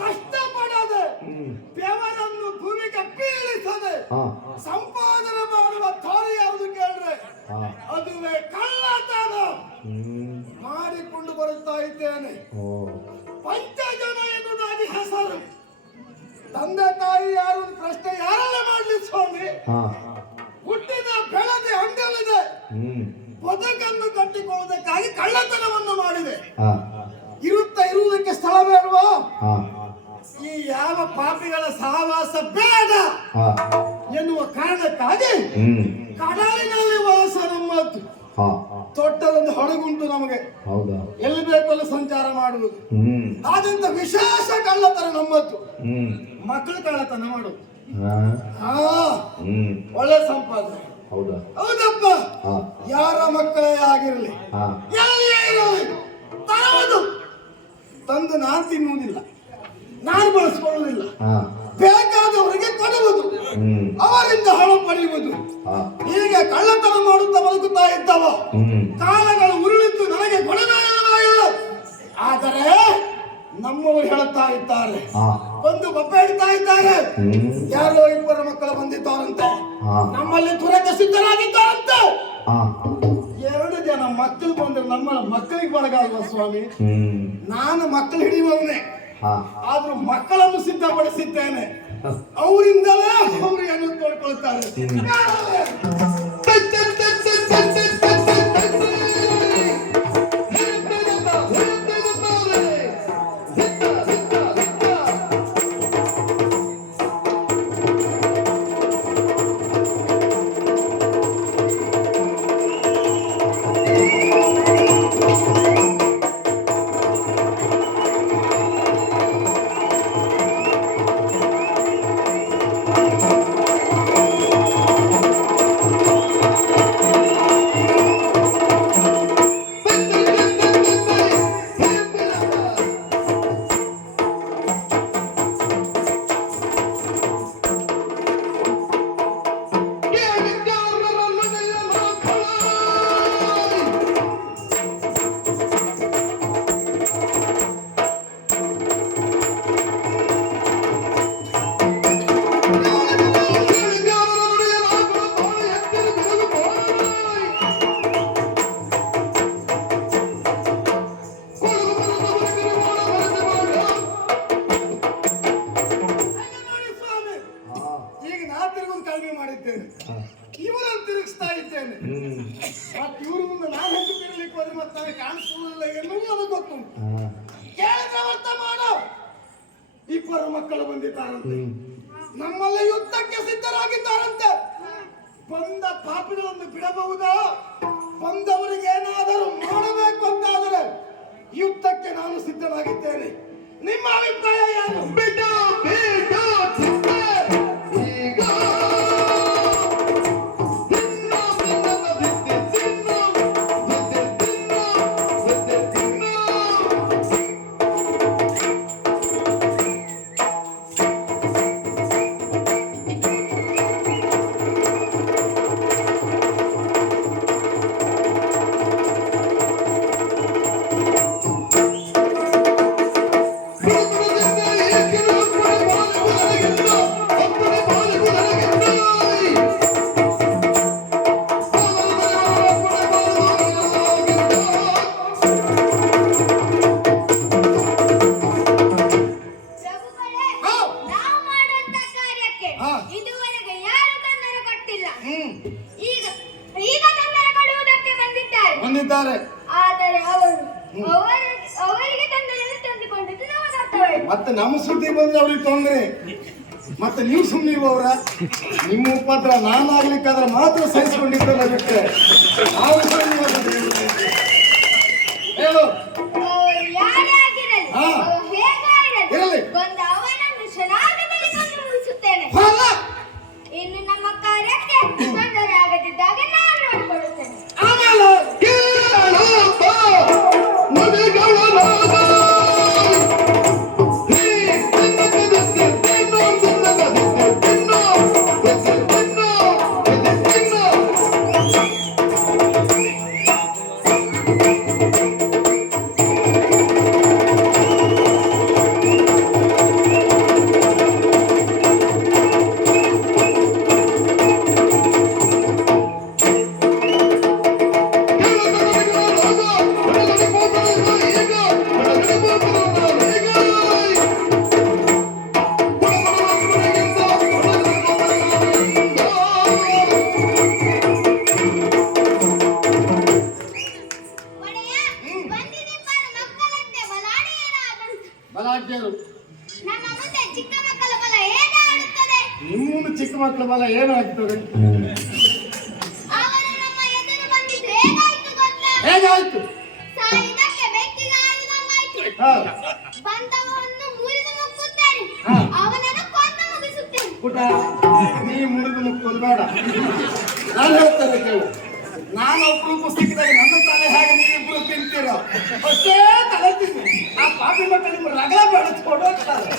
ಕಷ್ಟಪಡದೆ ಬೆವರನ್ನು ಭೂಮಿಗೆ ಬೀಳಿಸದೆ ಸಂಪಾದನೆ ಮಾಡುವ ದಾರಿ ಯಾವುದು ಕೇಳ್ರೆ ಅದುವೇ ಕಳ್ಳತನ ಮಾಡಿಕೊಂಡು ಬರುತ್ತಾ ಇದ್ದೇನೆ. ಪಂಚಜನ ಎನ್ನುವುದಾಗಿ ಹೆಸರು. ತಂದೆ ತಾಯಿ ಯಾರು ಪ್ರಶ್ನೆ ಯಾರೆಲ್ಲ ಮಾಡ್ಲಿ ಸ್ವಾಮಿ. ಹುಟ್ಟಿದ ಬೆಳೆದ ಅಂಗವಿದೆ, ಬದುಕನ್ನು ಕಟ್ಟಿಕೊಳ್ಳುವುದಕ್ಕಾಗಿ ಕಳ್ಳತನವನ್ನು ಮಾಡಿದೆ. ಇರುವುದಕ್ಕೆ ಸ್ಥಳ ಬೇಡವಾ? ಈ ಯಾವ ಪಾಪಿಗಳ ಸಹವಾಸ ಬೇಡ ಎನ್ನುವ ಕಾರಣಕ್ಕಾಗಿ ಕಡಲಿನಲ್ಲಿ ವಾಸ ನಮ್ಮದ್ದು. ತೊಟ್ಟಲೊಂದು ಹಡಗುಂಟು ನಮಗೆ, ಎಲ್ಲಿ ಬೇಕಲ್ಲ ಸಂಚಾರ ಮಾಡುವುದು. ಆದಂತ ವಿಶೇಷ ಕಳ್ಳತನ ನಮ್ಮದ್ದು. ಮಕ್ಕಳು ಕಳ್ಳತನ ಮಾಡುದು ಒಳ್ಳೆ ಸಂಪಾದನೆ. ಹೌದಪ್ಪ, ಯಾರ ಮಕ್ಕಳೇ ಆಗಿರಲಿ ಎಲ್ಲಿಯೇ ಇರಲಿ ತರುವುದು ತಂದು ನಾನು ತಿನ್ನುವುದಿಲ್ಲ, ನಾನು ಬಳಸಿಕೊಳ್ಳುವುದಿಲ್ಲ. ಬೇಕಾದವರಿಗೆ ಕೊಡುವುದು, ಅವರಿಂದ ಹಣ ಪಡೆಯುವುದು. ಹೀಗೆ ಕಳ್ಳತನ ಮಾಡುತ್ತಾ ಬದುಕುತ್ತಾ ಇದ್ದವ ಕಾಲಗಳು ಉರುಳಿದ್ದು ನನಗೆ ಕೊಡಬೇಕಿಲ್ಲ. ಆದರೆ ನಮ್ಮವರು ಹೇಳುತ್ತಾ ಇದ್ದಾರೆ, ಒಂದು ಬೊಬ್ಬೆ ಇಡ್ತಾ ಇದ್ದಾರೆ. ಯಾರೋ ಇಬ್ಬರು ಮಕ್ಕಳು ಬಂದಿದ್ದಾರಂತೆ, ನಮ್ಮಲ್ಲಿ ತುರಕ ಸಿದ್ಧರಾಗಿದ್ದಾರಂತೆ. 2 ಜನ ಮಕ್ಕಳು ಬಂದ್ರೆ ನಮ್ಮ ಮಕ್ಕಳಿಗೆ ಬರಗಾಲ್ವ ಸ್ವಾಮಿ? ನಾನು ಮಕ್ಕಳು ಹಿಡಿಯುವವನೇ, ಆದ್ರೂ ಮಕ್ಕಳನ್ನು ಸಿದ್ಧಪಡಿಸಿದ್ದೇನೆ. ಅವರಿಂದಲೇ ಅವರು ಏನು ತೋಡ್ಕೊಳ್ತಾರೆ. ಇವರನ್ನು ತಿರುಗಿಸ್ತಾ ಇದ್ದೇನೆ. ಮತ್ತೆ ಇವರು ಮುಂದೆ ನಾನು ಹೆಂಗೆ ತಿರುಗಲಿಕ್ಕೆ ಹೋದ್ರೆ ಮತ್ತೆ ನನಗೆ ಕಾಣಿಸುವುದಿಲ್ಲ ಎನ್ನುವುದು ನನಗೆ ಗೊತ್ತು. ಕೇಳಿದ್ರೆ ವರ್ತಮಾನ ಇಬ್ಬರು ಮಕ್ಕಳು ಬಂದಿದ್ದಾರಂತೆ, ನಮ್ಮಲ್ಲಿ ಯುದ್ಧಕ್ಕೆ ಸಿದ್ಧರಾಗಿದ್ದಾರಂತೆ. ಬಂದ ಪಾಪಿಗಳನ್ನು ಬಿಡಬಹುದಾ? ಬಂದವರಿಗೆ ಏನಾದರೂ ಮಾಡಬೇಕು ಅಂತಾದರೆ ಯುದ್ಧಕ್ಕೆ ನಾನು ಸಿದ್ಧನಾಗಿದ್ದೇನೆ. ನಿಮ್ಮ ಅಭಿಪ್ರಾಯ ಏನು? ಆದರೆ ಅವರಿಗೆ ತೊಂದರೆಯನ್ನು ತಂದುಕೊಂಡಿದ್ದು ನಮಗೆ ಅರ್ಥವಾಯಿತು. ಮತ್ತೆ ನಮ್ಮ ಸುದ್ದಿ ಬಂದ್ರೆ ಅವ್ರಿಗೆ ತೊಂದರೆ, ಮತ್ತೆ ನೀವು ಸುಮ್ಮನೆ ಅವರ ನಿಮ್ಮ ಉಪದ್ರ ನಾನಾಗ್ಲಿಕ್ಕಾದ್ರೆ ಮಾತ್ರ ಸಹಿಸಿಕೊಂಡಿದ್ದಲ್ಲ ಬಿಟ್ಟರೆ ಹೇಳು. ಯಾರೇ ಆಗಿರಲಿ, ಹೇಗಾಗಿರಲಿ, ಬಂದ ಅವನನ್ನು ಶರಾಗದಲ್ಲಿ ಕೊಂದು ಮುಗಿಸುತ್ತೇನೆ. ಇನ್ನು ನಮ್ಮ ಕಾರ್ಯಕ್ಕೆ ತೊಂದರೆ ಆಗದಿದ್ದಾಗ ನಾನು ನೋಡಿಕೊಳ್ಳುತ್ತೇನೆ. ಭಾಗ್ಯರು. ನಮ್ಮ ಮುಂದೆ ಚಿಕ್ಕ ಮಕ್ಕಳ ಬಲ ಹೇಗೆ ಆಡುತ್ತದೆ? ನಿಮ್ಮ ಮುಂದೆ ಚಿಕ್ಕ ಮಕ್ಕಳ ಬಲ ಏನು ಆಗ್ತದೆ? ಅವರು ನಮ್ಮ ಎದುರು ಬಂದಿದ್ದು ಹೇಗಾಯ್ತು ಗೊತ್ತಾ? ಹೇಗಾಯ್ತು? ಸಾಯಿದಕ್ಕೆ ಬೆಕ್ಕಿಗೆ ಆಯುಧವಾಯ್ತು. ಹಾ. ಬಂದವನನ್ನು ಮುರಿದು ಮುಕ್ಕುತ್ತೇನೆ, ಹಾ. ಅವನನ್ನು ಕೊಂದು ಮುಗಿಸುತ್ತೇನೆ. ಪುಟ, ನೀ ಮುರಿದು ಮುಕ್ಕೋದು ಬೇಡ. ನಾನು ಹೇಳ್ತೇನೆ ಕೇಳು. ನಾನು ಒಬ್ರು ಸಿಕ್ಕಿದಾಗ ನನ್ನ ತಲೆ ಹಾಗೆ ನೀವಿಬ್ರು ತಿಂತೀರ ಅಷ್ಟೇ ತಲೆ ತಿನ್ನು. ಆ ಪಾಪಿ ಮಕ್ಕಳು ನಿಮ್ಮ ರಗಳೆ ಬೇಡ ಕೊಡೋಗ್ತಾರೆ.